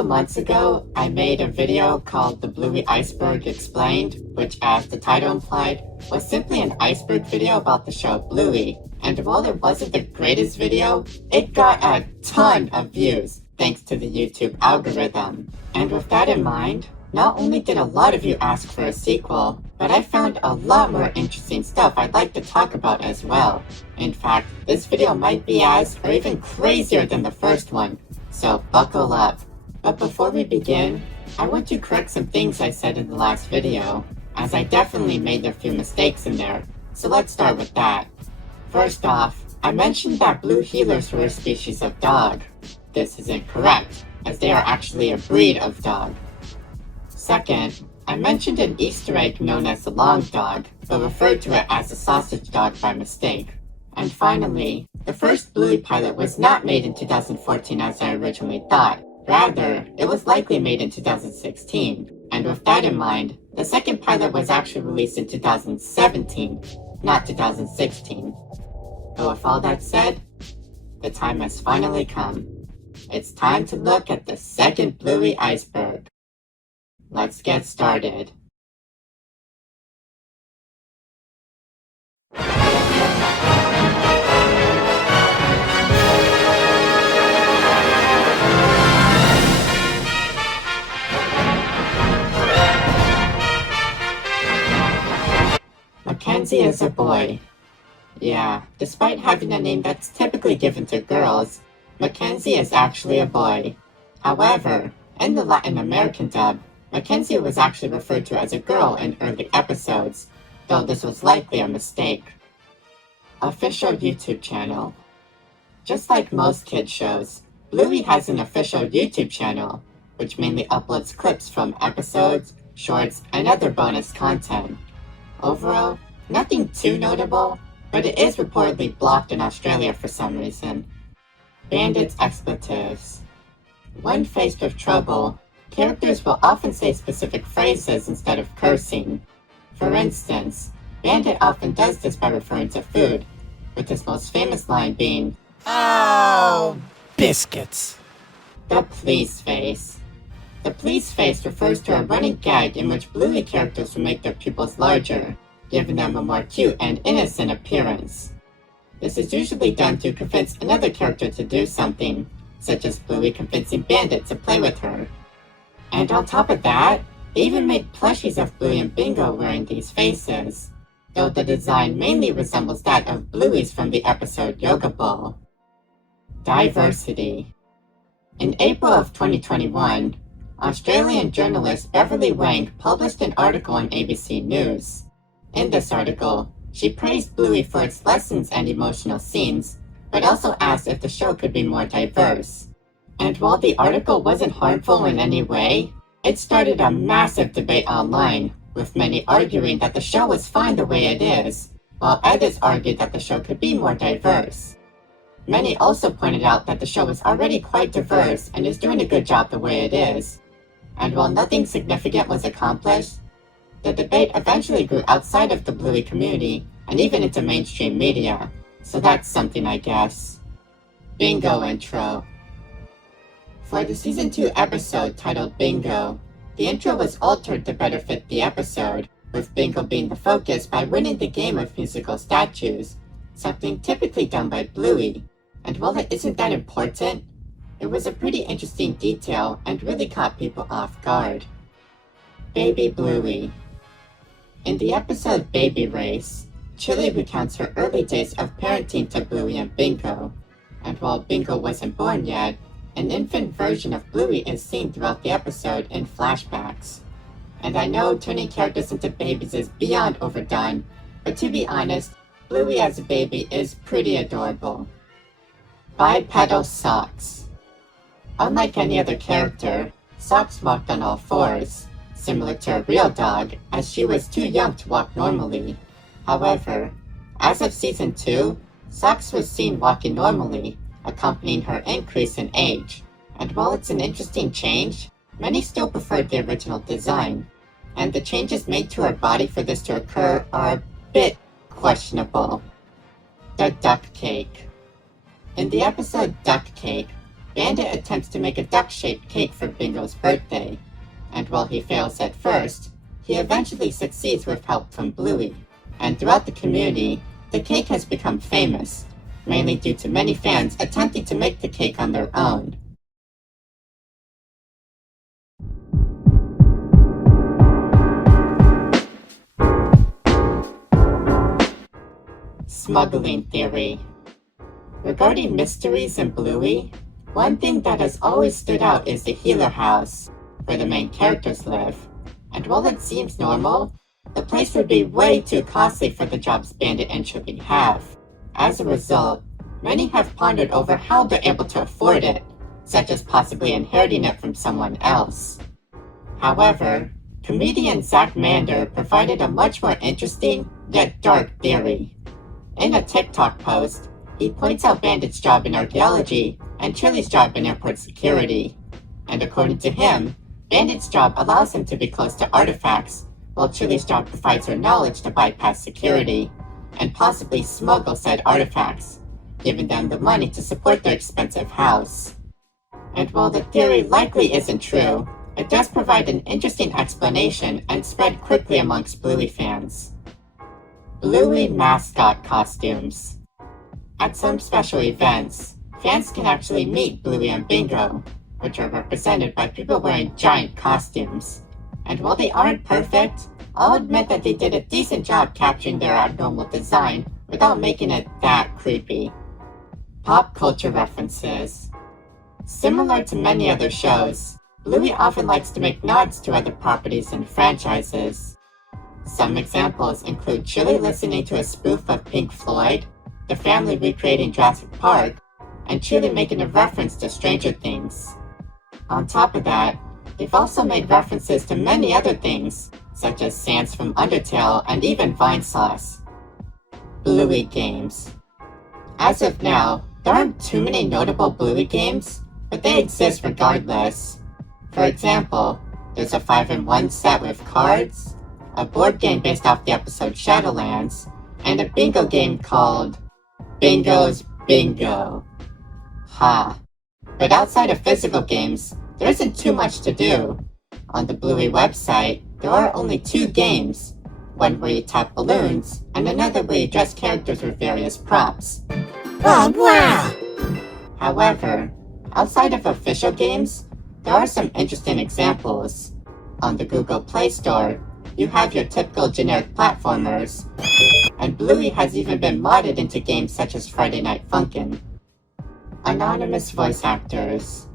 couple months ago, I made a video called the Bluey IceBerg Explained, which, as the title implied, was simply an iceberg video about the show Bluey. And while it wasn't the greatest video, it got a ton of views, thanks to the YouTube algorithm. And with that in mind, not only did a lot of you ask for a sequel, but I found a lot more interesting stuff I'd like to talk about as well. In fact, this video might be as, or even crazier than the first one, so buckle up. But before we begin, I want to correct some things I said in the last video, as I definitely made a few mistakes in there, so let's start with that. First off, I mentioned that blue heelers were a species of dog. This is incorrect, as they are actually a breed of dog. Second, I mentioned an Easter egg known as the long dog, but referred to it as a sausage dog by mistake. And finally, the first Bluey pilot was not made in 2014 as I originally thought. Rather, it was likely made in 2016. And with that in mind, the second pilot was actually released in 2017, not 2016. But with all that said, the time has finally come. It's time to look at the second Bluey iceberg. Let's get started. Mackenzie is a boy. Yeah, despite having a name that's typically given to girls, Mackenzie is actually a boy. However, in the Latin American dub, Mackenzie was actually referred to as a girl in early episodes, though this was likely a mistake. Official YouTube channel. Just like most kids shows, Bluey has an official YouTube channel, which mainly uploads clips from episodes, shorts, and other bonus content. Overall, nothing too notable, but it is reportedly blocked in Australia for some reason. Bandits expletives. When faced with trouble, characters will often say specific phrases instead of cursing. For instance, Bandit often does this by referring to food, with his most famous line being, "Oh, biscuits." The please face. The please face refers to a running gag in which Bluey characters will make their pupils larger, giving them a more cute and innocent appearance. This is usually done to convince another character to do something, such as Bluey convincing Bandit to play with her. And on top of that, they even made plushies of Bluey and Bingo wearing these faces, though the design mainly resembles that of Bluey's from the episode Yoga Ball. Diversity. In April of 2021, Australian journalist Beverly Wang published an article on ABC News. In this article, she praised Bluey for its lessons and emotional scenes, but also asked if the show could be more diverse. And while the article wasn't harmful in any way, it started a massive debate online, with many arguing that the show was fine the way it is, while others argued that the show could be more diverse. Many also pointed out that the show is already quite diverse and is doing a good job the way it is. And while nothing significant was accomplished, the debate eventually grew outside of the Bluey community and even into mainstream media, so that's something, I guess. Bingo intro. For the Season 2 episode titled Bingo, the intro was altered to better fit the episode, with Bingo being the focus by winning the game of musical statues, something typically done by Bluey, and while it isn't that important, it was a pretty interesting detail and really caught people off guard. Baby Bluey. In the episode Baby Race, Chili recounts her early days of parenting to Bluey and Bingo, and while Bingo wasn't born yet, an infant version of Bluey is seen throughout the episode in flashbacks. And I know turning characters into babies is beyond overdone, but to be honest, Bluey as a baby is pretty adorable. Bipedal Socks. Unlike any other character, Socks walked on all fours, similar to a real dog, as she was too young to walk normally. However, as of Season 2, Socks was seen walking normally, accompanying her increase in age, and while it's an interesting change, many still preferred the original design, and the changes made to her body for this to occur are a bit questionable. The Duck Cake. In the episode Duck Cake, Bandit attempts to make a duck-shaped cake for Bingo's birthday, and while he fails at first, he eventually succeeds with help from Bluey. And throughout the community, the cake has become famous, mainly due to many fans attempting to make the cake on their own. Smuggling theory. Regarding mysteries in Bluey, one thing that has always stood out is the Healer House, where the main characters live. And while it seems normal, the place would be way too costly for the jobs Bandit and Chili have. As a result, many have pondered over how they're able to afford it, such as possibly inheriting it from someone else. However, comedian Zach Mander provided a much more interesting, yet dark theory. In a TikTok post, he points out Bandit's job in archaeology and Chili's job in airport security. And according to him, Bandit's job allows him to be close to artifacts, while Chili's job provides her knowledge to bypass security, and possibly smuggle said artifacts, giving them the money to support their expensive house. And while the theory likely isn't true, it does provide an interesting explanation and spread quickly amongst Bluey fans. Bluey mascot costumes. At some special events, fans can actually meet Bluey and Bingo, which are represented by people wearing giant costumes. And while they aren't perfect, I'll admit that they did a decent job capturing their abnormal design without making it that creepy. Pop culture references. Similar to many other shows, Bluey often likes to make nods to other properties and franchises. Some examples include Chili listening to a spoof of Pink Floyd, the family recreating Jurassic Park, and Chili making a reference to Stranger Things. On top of that, they've also made references to many other things, such as Sans from Undertale and even Vine Sauce. Bluey games. As of now, there aren't too many notable Bluey games, but they exist regardless. For example, there's a 5-in-1 set with cards, a board game based off the episode Shadowlands, and a bingo game called Bingo's Bingo. Ha. But outside of physical games, there isn't too much to do. On the Bluey website, there are only 2 games, one where you tap balloons, and another where you dress characters with various props. Oh, wow! However, outside of official games, there are some interesting examples. On the Google Play Store, you have your typical generic platformers, and Bluey has even been modded into games such as Friday Night Funkin'. Anonymous voice actors.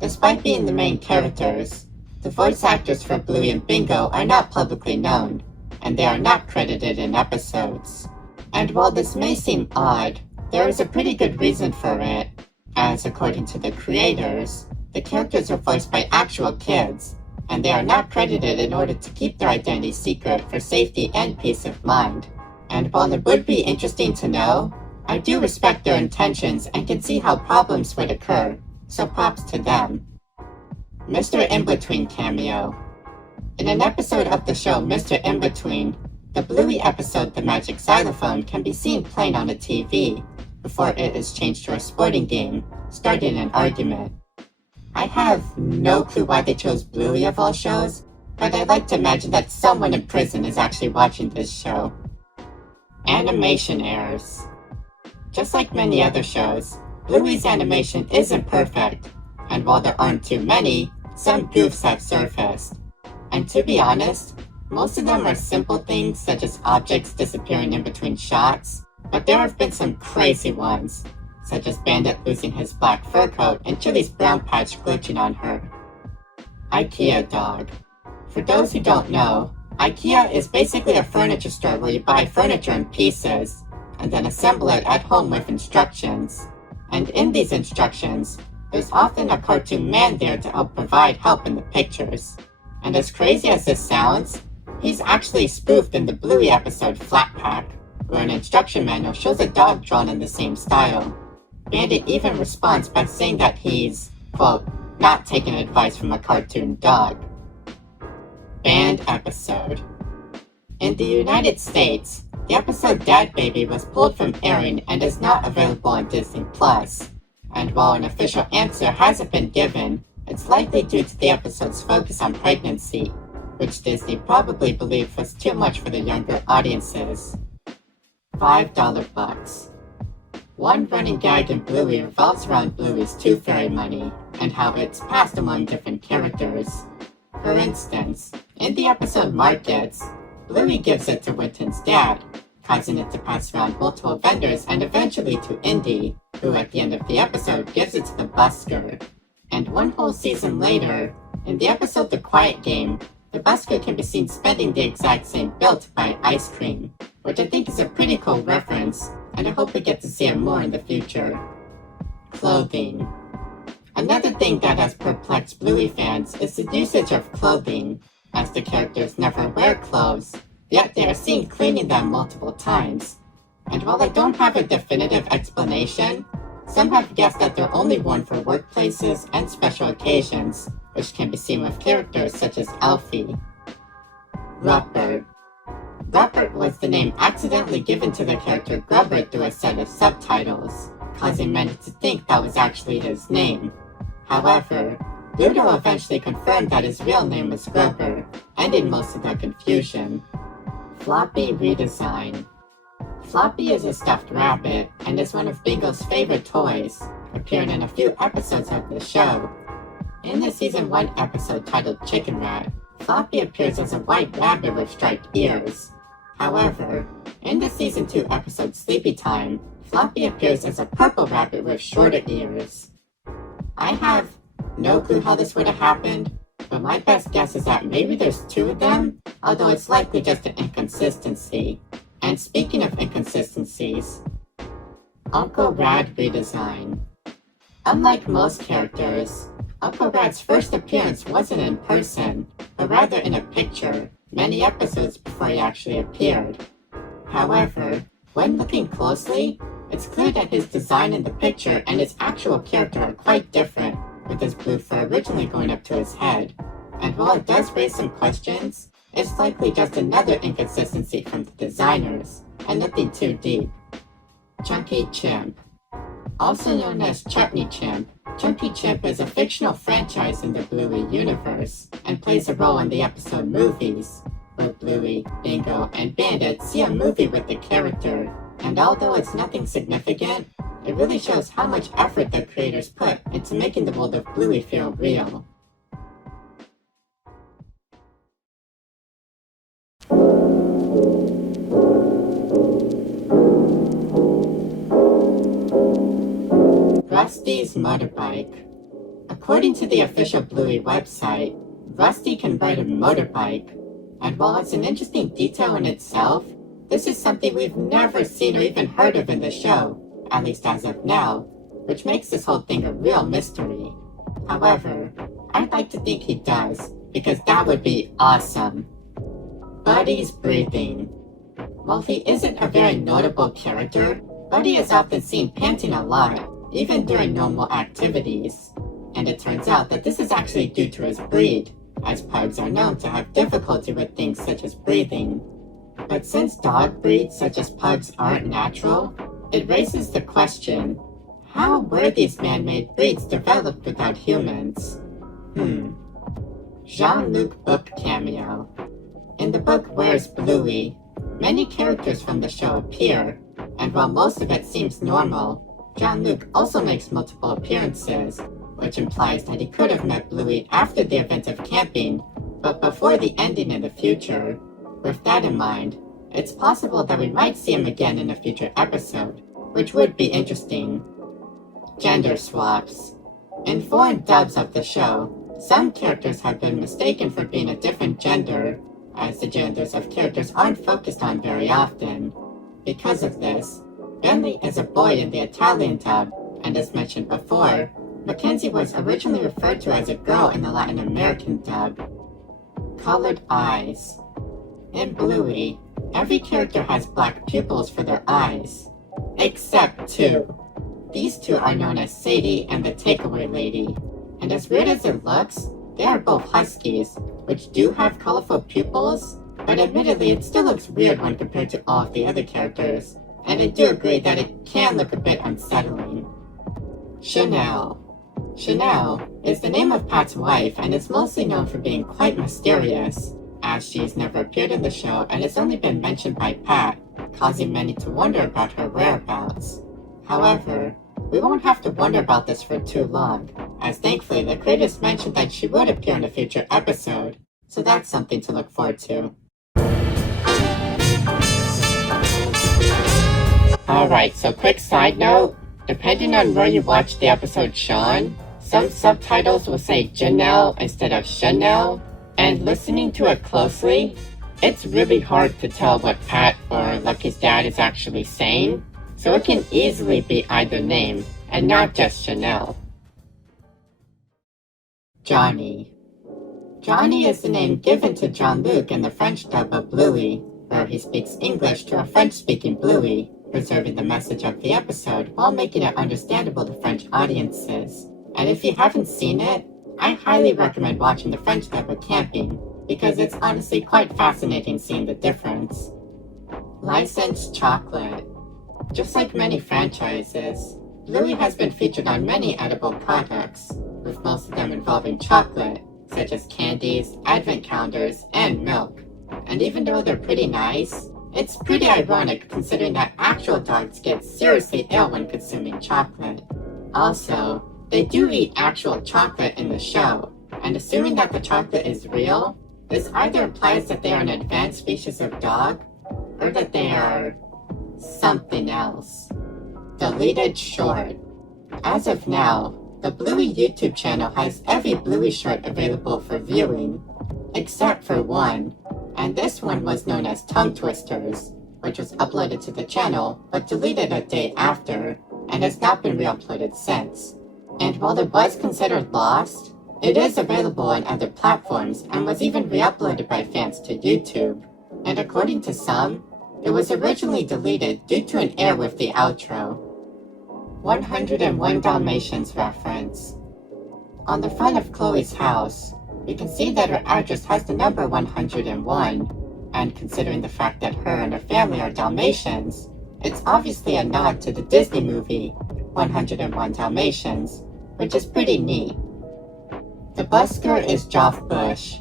Despite being the main characters, the voice actors for Bluey and Bingo are not publicly known, and they are not credited in episodes. And while this may seem odd, there is a pretty good reason for it, as according to the creators, the characters are voiced by actual kids, and they are not credited in order to keep their identity secret for safety and peace of mind. And while it would be interesting to know, I do respect their intentions and can see how problems would occur, so props to them. Mr. In-Between cameo. In an episode of the show Mr. In-Between, the Bluey episode The Magic Xylophone can be seen playing on a TV, before it is changed to a sporting game, starting an argument. I have no clue why they chose Bluey of all shows, but I like to imagine that someone in prison is actually watching this show. Animation errors. Just like many other shows, Bluey's animation isn't perfect, and while there aren't too many, some goofs have surfaced. And to be honest, most of them are simple things such as objects disappearing in between shots, but there have been some crazy ones, such as Bandit losing his black fur coat and Chili's brown patch glitching on her. IKEA dog. For those who don't know, IKEA is basically a furniture store where you buy furniture in pieces, and then assemble it at home with instructions. And in these instructions, there's often a cartoon man there to help provide help in the pictures. And as crazy as this sounds, he's actually spoofed in the Bluey episode Flat Pack, where an instruction manual shows a dog drawn in the same style. Bandit even responds by saying that he's, quote, not taking advice from a cartoon dog. Banned episode. In the United States, the episode Dad Baby was pulled from airing and is not available on Disney+. And while an official answer hasn't been given, it's likely due to the episode's focus on pregnancy, which Disney probably believed was too much for the younger audiences. $5 bucks. One running gag in Bluey revolves around Bluey's tooth fairy money and how it's passed among different characters. For instance, in the episode Markets, Bluey gives it to Winton's dad, causing it to pass around multiple vendors and eventually to Indy, who at the end of the episode gives it to the busker. And one whole season later, in the episode The Quiet Game, the busker can be seen spending the exact same bill to buy ice cream, which I think is a pretty cool reference, and I hope we get to see it more in the future. Clothing. Another thing that has perplexed Bluey fans is the usage of clothing, as the characters never wear clothes, yet they are seen cleaning them multiple times. And while I don't have a definitive explanation, some have guessed that they're only worn for workplaces and special occasions, which can be seen with characters such as Alfie. Rupert. Rupert was the name accidentally given to the character Grubber through a set of subtitles, causing many to think that was actually his name. However, Ludo eventually confirmed that his real name was Grubber, ending most of the confusion. Floppy redesign. Floppy is a stuffed rabbit and is one of Bingo's favorite toys, appearing in a few episodes of the show. In the Season 1 episode titled Chicken Rat, Floppy appears as a white rabbit with striped ears. However, in the Season 2 episode Sleepy Time, Floppy appears as a purple rabbit with shorter ears. I have no clue how this would have happened, but my best guess is that maybe there's two of them, although it's likely just an inconsistency. And speaking of inconsistencies, Uncle Rad redesign. Unlike most characters, Uncle Rad's first appearance wasn't in person, but rather in a picture, many episodes before he actually appeared. However, when looking closely, it's clear that his design in the picture and his actual character are quite different, with his blue fur originally going up to his head. And while it does raise some questions, it's likely just another inconsistency from the designers, and nothing too deep. Chunky Chimp. Also known as Chutney Chimp, Chunky Chimp is a fictional franchise in the Bluey universe, and plays a role in the episode Movies, where Bluey, Bingo, and Bandit see a movie with the character, and although it's nothing significant, it really shows how much effort the creators put into making the world of Bluey feel real. Rusty's motorbike. According to the official Bluey website, Rusty can ride a motorbike, and while it's an interesting detail in itself, this is something we've never seen or even heard of in the show, at least as of now, which makes this whole thing a real mystery. However, I'd like to think he does, because that would be awesome. Buddy's breathing. While he isn't a very notable character, Buddy is often seen panting a lot, even during normal activities. And it turns out that this is actually due to his breed, as pugs are known to have difficulty with things such as breathing. But since dog breeds such as pugs aren't natural, it raises the question, how were these man-made breeds developed without humans? Jean-Luc book cameo. In the book Where's Bluey, many characters from the show appear, and while most of it seems normal, Jean-Luc also makes multiple appearances, which implies that he could have met Bluey after the event of camping, but before the ending in the future. With that in mind, it's possible that we might see him again in a future episode, which would be interesting. Gender swaps. In foreign dubs of the show, some characters have been mistaken for being a different gender, as the genders of characters aren't focused on very often. Because of this, Bentley is a boy in the Italian dub, and as mentioned before, Mackenzie was originally referred to as a girl in the Latin American dub. Colored eyes. In Bluey, every character has black pupils for their eyes, except two. These two are known as Sadie and the Takeaway Lady, and as weird as it looks, they are both huskies, which do have colorful pupils, but admittedly it still looks weird when compared to all of the other characters, and I do agree that it can look a bit unsettling. Chanel. Chanel is the name of Pat's wife and is mostly known for being quite mysterious, as she's never appeared in the show and has only been mentioned by Pat, causing many to wonder about her whereabouts. However, we won't have to wonder about this for too long, as thankfully the creators mentioned that she would appear in a future episode, so that's something to look forward to. Alright, so quick side note, depending on where you watch the episode shown, some subtitles will say Janelle instead of Chanel, and listening to it closely, it's really hard to tell what Pat or Lucky's dad is actually saying, so it can easily be either name, and not just Chanel. Johnny. Johnny is the name given to Jean-Luc in the French dub of Bluey, where he speaks English to a French-speaking Bluey, preserving the message of the episode while making it understandable to French audiences. And if you haven't seen it, I highly recommend watching the French dub of Camping, because it's honestly quite fascinating seeing the difference. Licensed chocolate. Just like many franchises, Bluey has been featured on many edible products, with most of them involving chocolate, such as candies, advent calendars, and milk. And even though they're pretty nice, it's pretty ironic considering that actual dogs get seriously ill when consuming chocolate. Also, they do eat actual chocolate in the show, and assuming that the chocolate is real, this either implies that they are an advanced species of dog, or that they are something else. Deleted short. As of now, the Bluey YouTube channel has every Bluey short available for viewing, except for one, and this one was known as Tongue Twisters, which was uploaded to the channel but deleted a day after, and has not been re-uploaded since. And while it was considered lost, it is available on other platforms and was even re-uploaded by fans to YouTube. And according to some, it was originally deleted due to an error with the outro. 101 Dalmatians reference. On the front of Chloe's house, we can see that her address has the number 101, and considering the fact that her and her family are Dalmatians, it's obviously a nod to the Disney movie 101 Dalmatians, which is pretty neat. The busker is Joff Bush.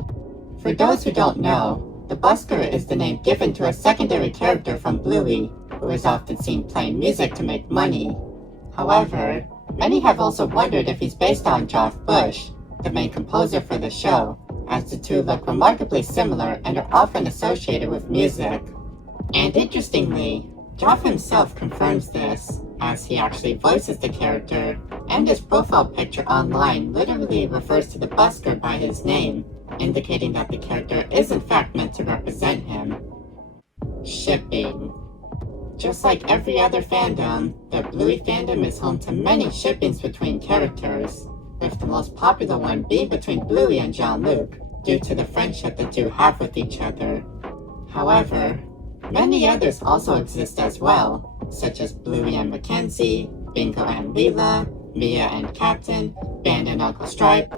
For those who don't know, the busker is the name given to a secondary character from Bluey, who is often seen playing music to make money. However, many have also wondered if he's based on Joff Bush, the main composer for the show, as the two look remarkably similar and are often associated with music. And interestingly, Joff himself confirms this, as he actually voices the character, and his profile picture online literally refers to the busker by his name, indicating that the character is in fact meant to represent him. Shipping. Just like every other fandom, the Bluey fandom is home to many shippings between characters, with the most popular one being between Bluey and Jean-Luc, due to the friendship the two have with each other. However, many others also exist as well, such as Bluey and Mackenzie, Bingo and Leela, Mia and Captain, Band and Uncle Stripe,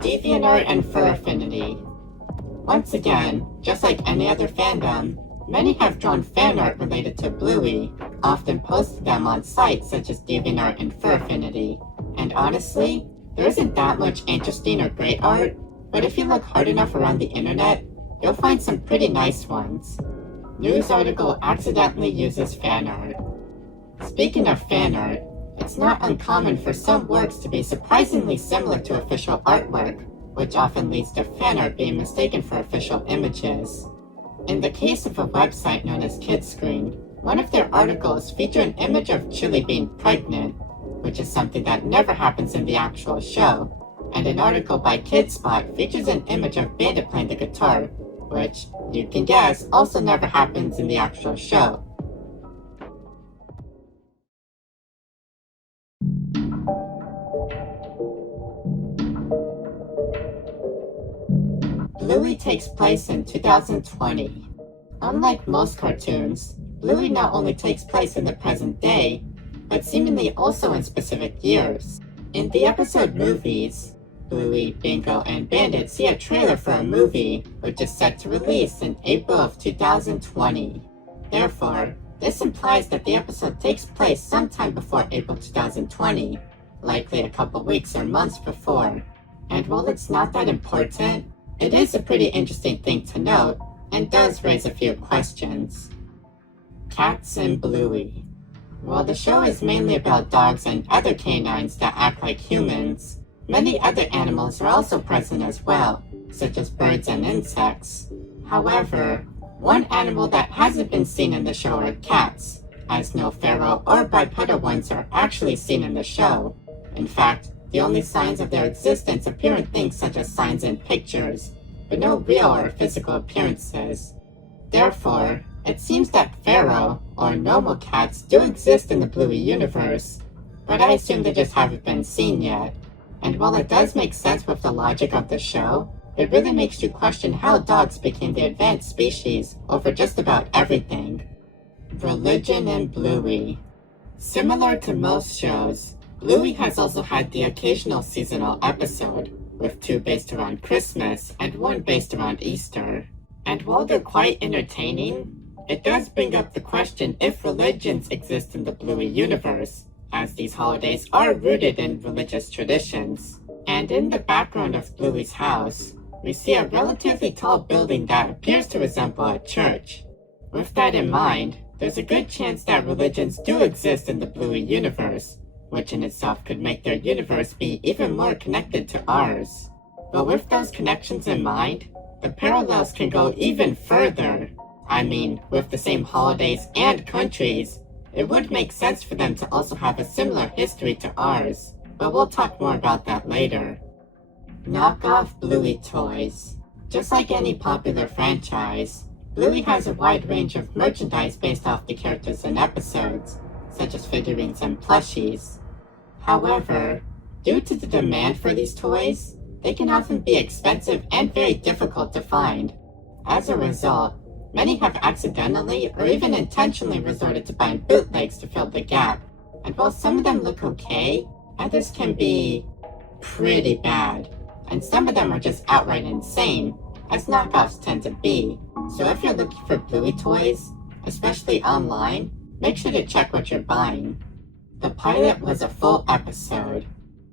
DeviantArt and Fur Affinity. Once again, just like any other fandom, many have drawn fan art related to Bluey, often posted them on sites such as DeviantArt and Fur Affinity. And honestly, there isn't that much interesting or great art, but if you look hard enough around the internet, you'll find some pretty nice ones. News article accidentally uses fan art. Speaking of fan art, it's not uncommon for some works to be surprisingly similar to official artwork, which often leads to fan art being mistaken for official images. In the case of a website known as Kidscreen, one of their articles featured an image of Chili being pregnant, which is something that never happens in the actual show, and an article by Kidspot features an image of Bandit playing the guitar, which, you can guess, also never happens in the actual show. Bluey takes place in 2020. Unlike most cartoons, Bluey not only takes place in the present day, but seemingly also in specific years. In the episode Movies, Bluey, Bingo, and Bandit see a trailer for a movie which is set to release in April of 2020. Therefore, this implies that the episode takes place sometime before April 2020, likely a couple weeks or months before. And while it's not that important, it is a pretty interesting thing to note and does raise a few questions. Cats and Bluey. While the show is mainly about dogs and other canines that act like humans, many other animals are also present as well, such as birds and insects. However, one animal that hasn't been seen in the show are cats, as no feral or bipedal ones are actually seen in the show. In fact, the only signs of their existence appear in things such as signs in pictures, but no real or physical appearances. Therefore, it seems that feral, or normal cats do exist in the Bluey universe, but I assume they just haven't been seen yet. And while it does make sense with the logic of the show, it really makes you question how dogs became the advanced species over just about everything. Religion and Bluey. Similar to most shows, Bluey has also had the occasional seasonal episode, with 2 based around Christmas and 1 based around Easter. And while they're quite entertaining, it does bring up the question if religions exist in the Bluey universe, as these holidays are rooted in religious traditions. And in the background of Bluey's house, we see a relatively tall building that appears to resemble a church. With that in mind, there's a good chance that religions do exist in the Bluey universe, which in itself could make their universe be even more connected to ours. But with those connections in mind, the parallels can go even further. I mean, with the same holidays and countries, it would make sense for them to also have a similar history to ours, but we'll talk more about that later. Knockoff Bluey toys. Just like any popular franchise, Bluey has a wide range of merchandise based off the characters and episodes, such as figurines and plushies. However, due to the demand for these toys, they can often be expensive and very difficult to find. As a result, many have accidentally or even intentionally resorted to buying bootlegs to fill the gap. And while some of them look okay, others can be pretty bad. And some of them are just outright insane, as knockoffs tend to be. So if you're looking for Bluey toys, especially online, make sure to check what you're buying. The pilot was a full episode.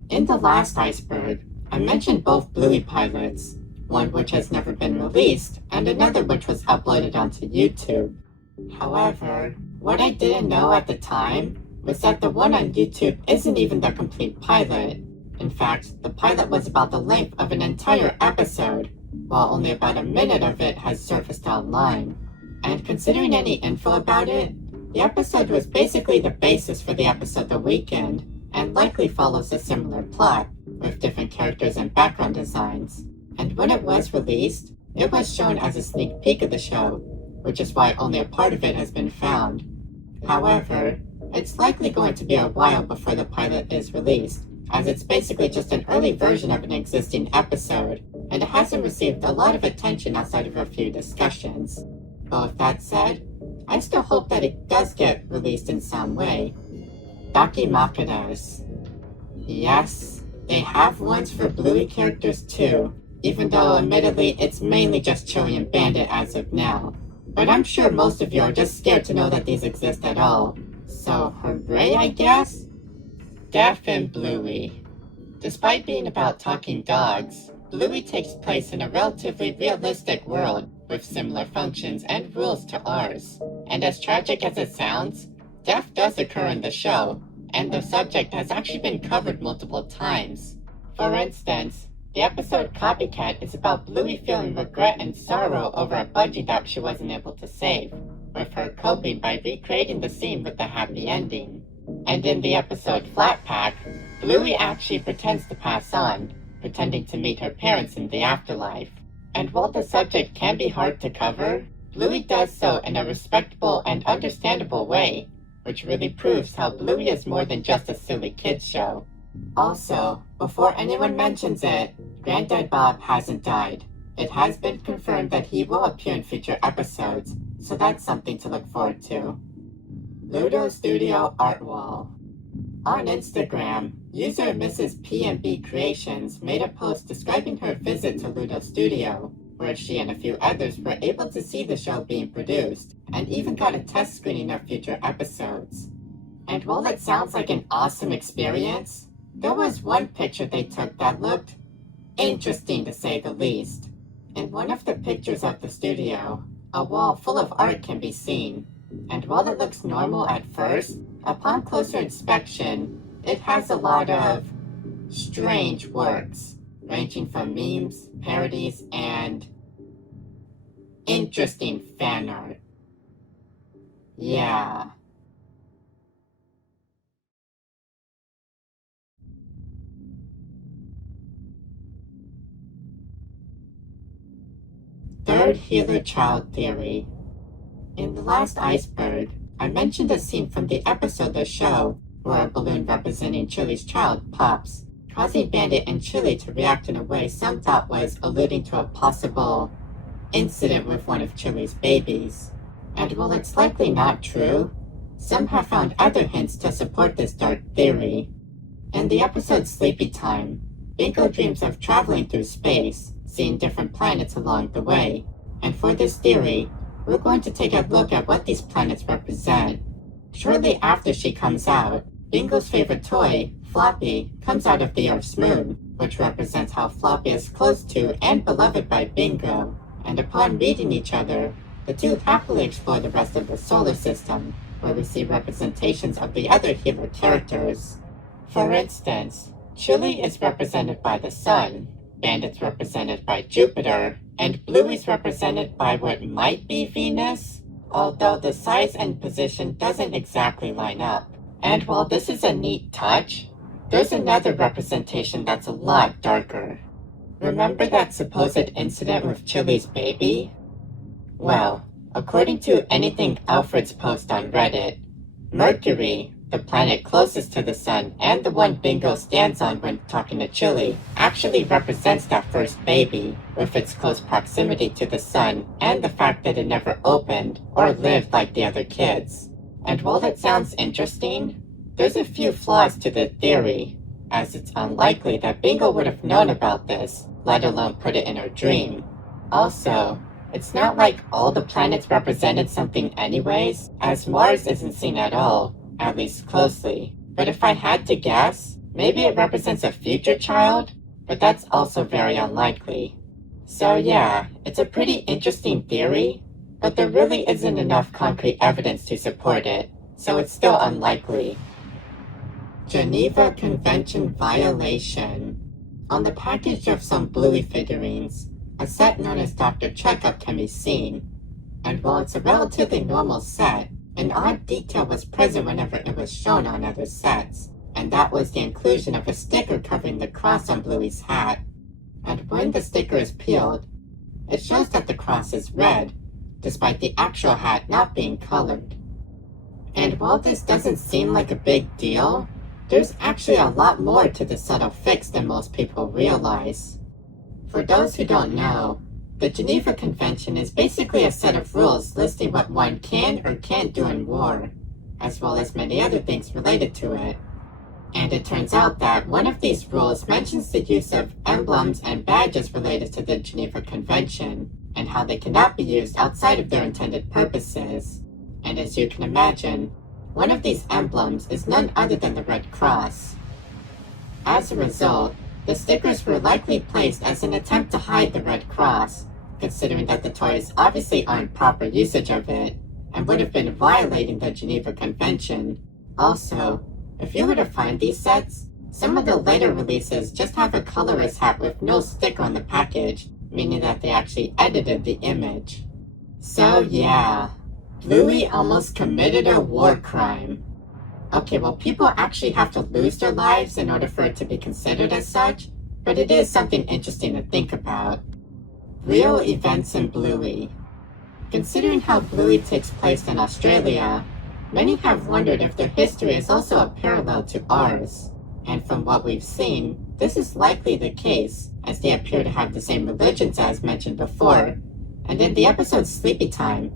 In the last IceBerg, I mentioned both Bluey pilots, one which has never been released, and another which was uploaded onto YouTube. However, what I didn't know at the time was that the one on YouTube isn't even the complete pilot. In fact, the pilot was about the length of an entire episode, while only about a minute of it has surfaced online. And considering any info about it, the episode was basically the basis for the episode The Weekend, and likely follows a similar plot, with different characters and background designs. And when it was released, it was shown as a sneak peek of the show, which is why only a part of it has been found. However, it's likely going to be a while before the pilot is released, as it's basically just an early version of an existing episode, and it hasn't received a lot of attention outside of a few discussions. But with that said, I still hope that it does get released in some way. Dakimakinas. Yes, they have ones for Bluey characters too, even though admittedly it's mainly just Chili and Bandit as of now. But I'm sure most of you are just scared to know that these exist at all. So hooray, I guess? Deaf and Bluey. Despite being about talking dogs, Bluey takes place in a relatively realistic world with similar functions and rules to ours. And as tragic as it sounds, death does occur in the show, and the subject has actually been covered multiple times. For instance, the episode Copycat is about Bluey feeling regret and sorrow over a budgie that she wasn't able to save, with her coping by recreating the scene with the happy ending. And in the episode Flat Pack, Bluey actually pretends to pass on, pretending to meet her parents in the afterlife. And while the subject can be hard to cover, Bluey does so in a respectable and understandable way, which really proves how Bluey is more than just a silly kids show. Also, before anyone mentions it, Granddad Bob hasn't died. It has been confirmed that he will appear in future episodes, so that's something to look forward to. Ludo Studio Art Wall. On Instagram, user Mrs. P&B Creations made a post describing her visit to Ludo Studio, where she and a few others were able to see the show being produced, and even got a test screening of future episodes. And while it sounds like an awesome experience, There was one picture they took that looked interesting to say the least. In one of the pictures of the studio, a wall full of art can be seen, and while it looks normal at first, upon closer inspection, it has a lot of strange works, ranging from memes, parodies, and interesting fan art. Yeah. Third healer child theory. In the last IceBerg, I mentioned a scene from the episode The Show where a balloon representing Chili's child pops, causing Bandit and Chili to react in a way some thought was alluding to a possible incident with one of Chili's babies. And while it's likely not true, some have found other hints to support this dark theory. In the episode Sleepy Time, Bingo dreams of traveling through space, seeing different planets along the way, and for this theory, we're going to take a look at what these planets represent. Shortly after she comes out, Bingo's favorite toy, Floppy, comes out of the Earth's moon, which represents how Floppy is close to and beloved by Bingo, and upon meeting each other, the two happily explore the rest of the solar system, where we see representations of the other healer characters. For instance, Chili is represented by the Sun, Bandit's represented by Jupiter, and Bluey's represented by what might be Venus, although the size and position doesn't exactly line up. And while this is a neat touch, there's another representation that's a lot darker. Remember that supposed incident with Chili's baby? Well, according to Anything Alfred's post on Reddit, Mercury, the planet closest to the sun and the one Bingo stands on when talking to Chili, actually represents that first baby, with its close proximity to the sun and the fact that it never opened or lived like the other kids. And while it sounds interesting, there's a few flaws to the theory, as it's unlikely that Bingo would have known about this, let alone put it in her dream. Also, it's not like all the planets represented something anyways, as Mars isn't seen at all, at least closely. But if I had to guess, maybe it represents a future child, but that's also very unlikely. So yeah, it's a pretty interesting theory, but there really isn't enough concrete evidence to support it, so it's still unlikely. Geneva Convention violation. On the package of some Bluey figurines, a set known as Dr. Checkup can be seen, and while it's a relatively normal set, an odd detail was present whenever it was shown on other sets, and that was the inclusion of a sticker covering the cross on Bluey's hat. And when the sticker is peeled, it shows that the cross is red, despite the actual hat not being colored. And while this doesn't seem like a big deal, there's actually a lot more to the subtle fix than most people realize. For those who don't know, the Geneva Convention is basically a set of rules listing what one can or can't do in war, as well as many other things related to it. And it turns out that one of these rules mentions the use of emblems and badges related to the Geneva Convention, and how they cannot be used outside of their intended purposes. And as you can imagine, one of these emblems is none other than the Red Cross. As a result, the stickers were likely placed as an attempt to hide the Red Cross, considering that the toys obviously aren't proper usage of it, and would have been violating the Geneva Convention. Also, if you were to find these sets, some of the later releases just have a colorist hat with no sticker on the package, meaning that they actually edited the image. So yeah, Bluey almost committed a war crime. Okay, well, people actually have to lose their lives in order for it to be considered as such, but it is something interesting to think about. Real events in Bluey. Considering how Bluey takes place in Australia, many have wondered if their history is also a parallel to ours. And from what we've seen, this is likely the case, as they appear to have the same religions as mentioned before. And in the episode Sleepy Time,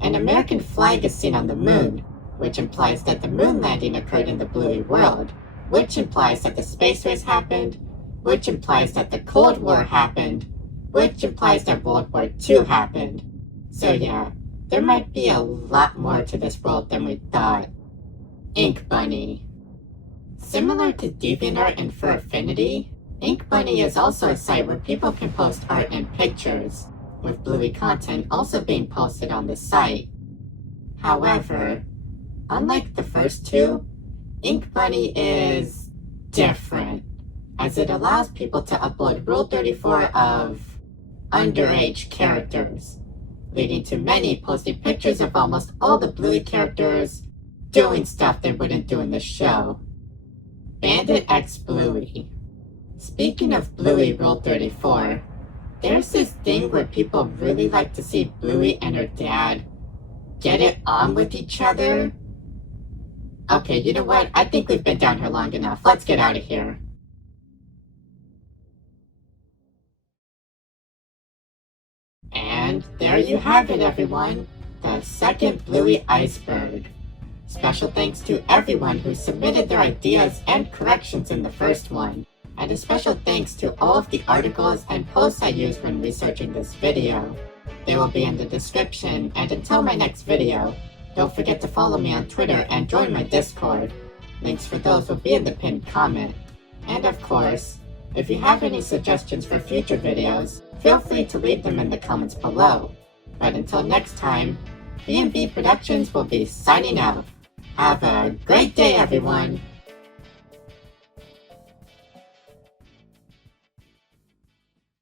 an American flag is seen on the moon, which implies that the moon landing occurred in the Bluey world, which implies that the space race happened, which implies that the Cold War happened, which implies that World War II happened. So yeah, there might be a lot more to this world than we thought. Ink Bunny. Similar to DeviantArt and Furfinity, Ink Bunny is also a site where people can post art and pictures, with Bluey content also being posted on the site. However, unlike the first two, Ink Bunny is different, as it allows people to upload Rule 34 of underage characters, leading to many posting pictures of almost all the Bluey characters doing stuff they wouldn't do in the show. Bandit X Bluey. Speaking of Bluey Rule 34, there's this thing where people really like to see Bluey and her dad get it on with each other. Okay, you know what? I think we've been down here long enough. Let's get out of here. And there you have it, everyone. The second Bluey IceBerg. Special thanks to everyone who submitted their ideas and corrections in the first one. And a special thanks to all of the articles and posts I used when researching this video. They will be in the description, and until my next video, don't forget to follow me on Twitter and join my Discord. Links for those will be in the pinned comment. And of course, if you have any suggestions for future videos, feel free to leave them in the comments below. But until next time, B&B Productions will be signing out. Have a great day, everyone!